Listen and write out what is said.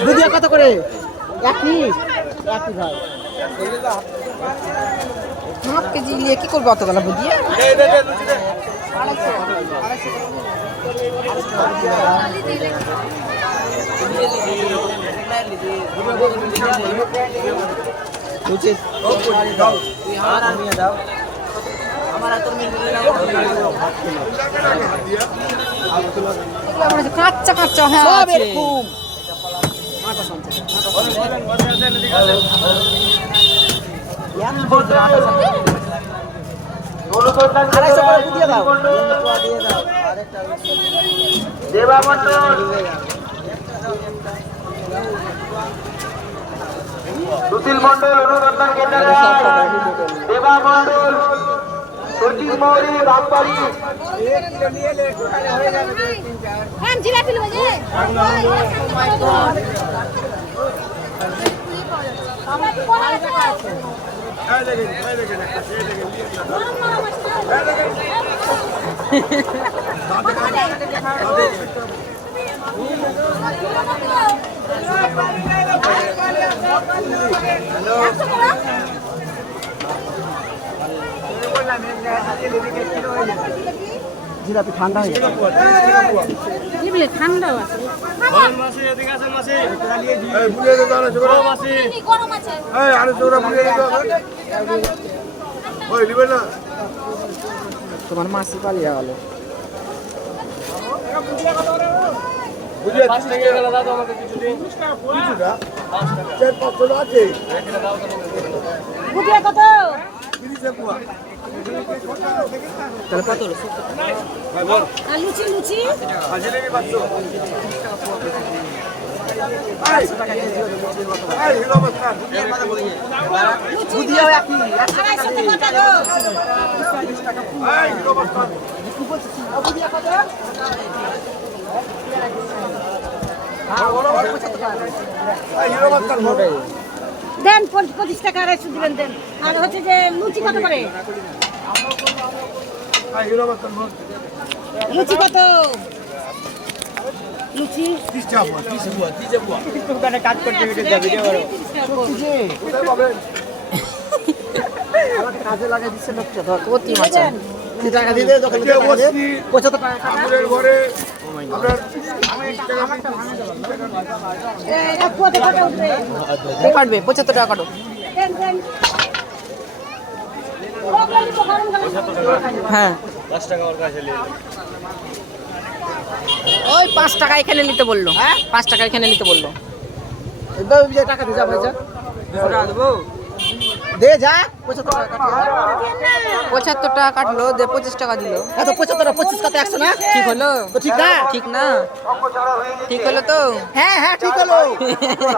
দুধিয়া কত করে? একই? একই ভাই। হাফ কেজি নিয়ে কি করব অতগুলো বুঝিয়ে এগুলো মনে হচ্ছে কাচ্চা কাচ্চা হ্যাঁ এরকম। আড়াইশো করে বুঝিয়ে দাও দিয়ে দাও আরেকটা সুশীল মন্ডল অনুরঞ্জন কেন্দ্র দেবা মন্ডল সচিন মৌরি রামবাড়ি। হ্যাঁ জিলাপি ঠান্ডা হয়ে যাবে জিবলে ঠান্ডা আছে তোমার মাসি পালিয়ে গেল। কত? তাহলে কত হলো? আর লুচি লুচি একই আড়াইশো তো কত গো দেন পঁচিশ টাকা আড়াইশো দিবেন দেন। আর হচ্ছে যে লুচি কত করে? লুচি কত? লুচি? দোকানে কাজ করতে কাজে লাগাই দিচ্ছে লোকটা ধর অতি মাছা কি টাকা দিয়ে দোকানে টাকা দে পঁচাত্তর টাকা কাটবে পঁচাত্তর টাকা কাটো। হ্যাঁ। ওই পাঁচ টাকা এখানে নিতে বলল হ্যাঁ? পাঁচ টাকা এখানে নিতে বলল। টাকা দে যা ভাই যা দে যা পঁচাত্তর টাকা পঁচাত্তর টাকা কাটলো দে পঁচিশ টাকা দিল। এত পঁচাত্তর টাকা পঁচিশ কত একশো না? ঠিক হলো। তো ঠিক না? ঠিক না। ঠিক হলো তো? হ্যাঁ হ্যাঁ ঠিক হলো।